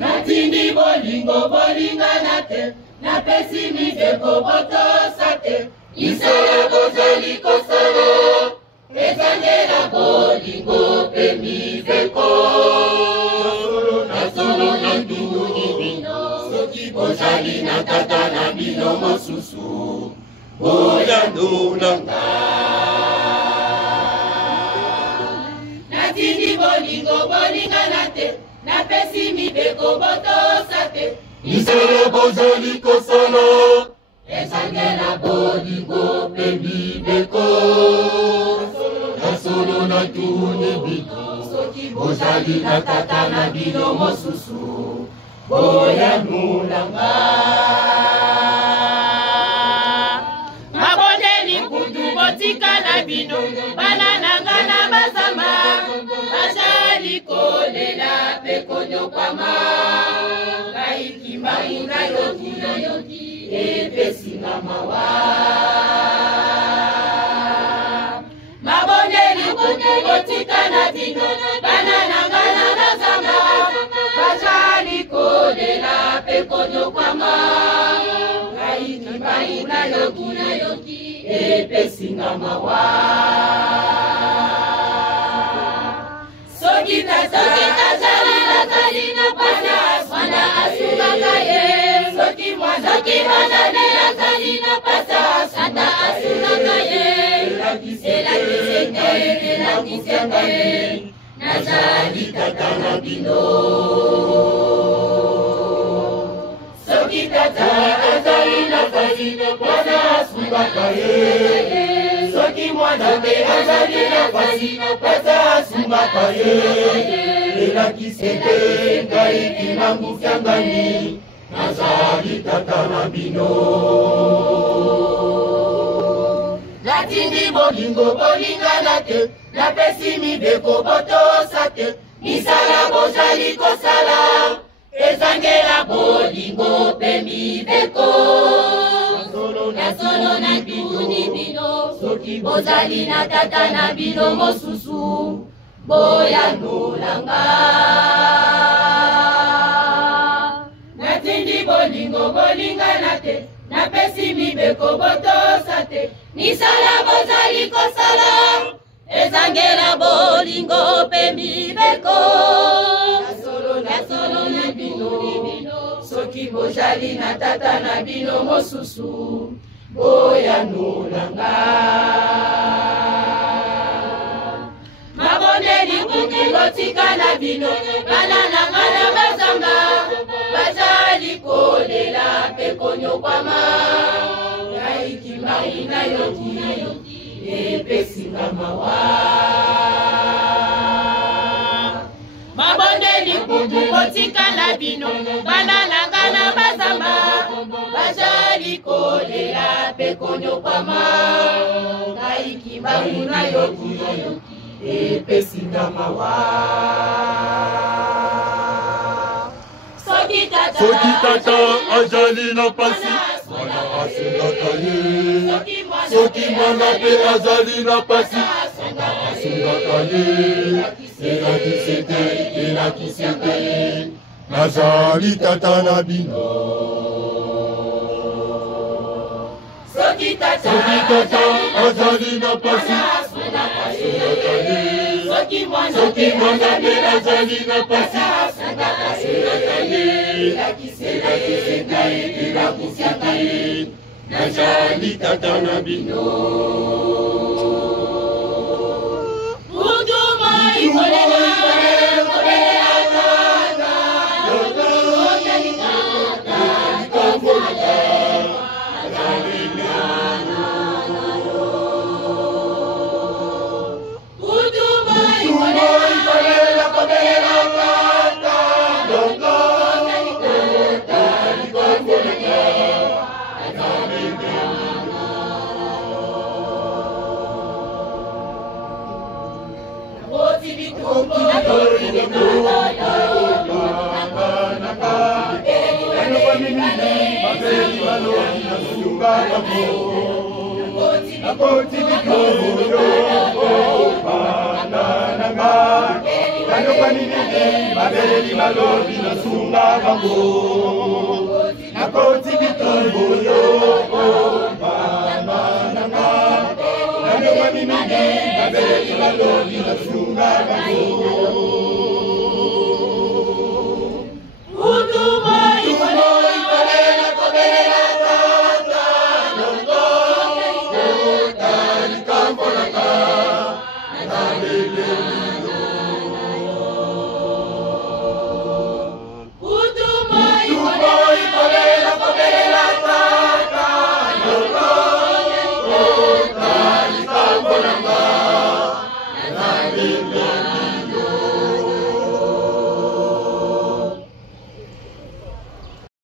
natindi bolingo bolingana te, napesi mibeko botosa te, misala bozali kosala, ezangela bolingo pe mibeko. Nasolo na nduni bino, soki bozali na tata na bino mosusu, boyano nanga. Natindi bolingo bolingana te, napesi mibeko botosa te, misala bozali kosala, ezangela bolingo pe mibeko. Nasolo na nduni bino, soki bozali na tata na bino mosusu, boyano nanga. Mabondeli kutu botika na bino, bana nanga na bazama, bazali kolela pe konyokwama, kaikimba ina yoki, epesinga mawa. Mabondeli kutu botika na bino, bana nanga na bazama, bazali kolela pe konyokwama, kaikimba ina yoki, epesinga mawa. Soki tazali na pasa, mwana asungaka ye. Soki mwazali azali na pasa, sata asungaka ye. Elakisete, nazali tata na bino. Soki azali na pasa, asungaka ye. Soki mwazali azali na pasa, asungaka ye. Elakisete, ngai kimangufya ngani, nazali tata na bino. Natindi bolingo bolingana te, napesi mibeko botosa te, misala bozali kosala, ezangela bolingo pe mibeko. Nasolo na nduni bino, soki bozali na tata na bino mosusu, boyano nanga. Natindi bolingo bolingana te, napesi mibeko botosa te, misala bozali kosala, ezangela bolingo pe mibeko. Nasolo na bino, soki bozali na tata na bino mosusu, boyano nanga. Mabondeli kutu botika na bino, bana nanga na bazamba, bazali kolela pe konyokwama, kaikimba ina yoki, epesinga mawa. Mabondeli kutu botika na bino, bana nanga na bazamba, bazali kolela pe konyokwama, kaikimba ina yoki, epesinga mawa. Soki tata azali na pasi, mwana asungaka ye. Soki mwana pe azali na pasi, mwana asungaka ye. Elakisete, nazali tata na bino. Soki tata azali na pasi, mwana asungaka ye. Soki mwana pe azali na pasi, mwana asungaka ye. Elakisete, nazali tata na bino. Nakoti banokani nini babeli balobi nasunga bango nakoti bitumbu yo mama nanga banokani nini babeli balobi nasunga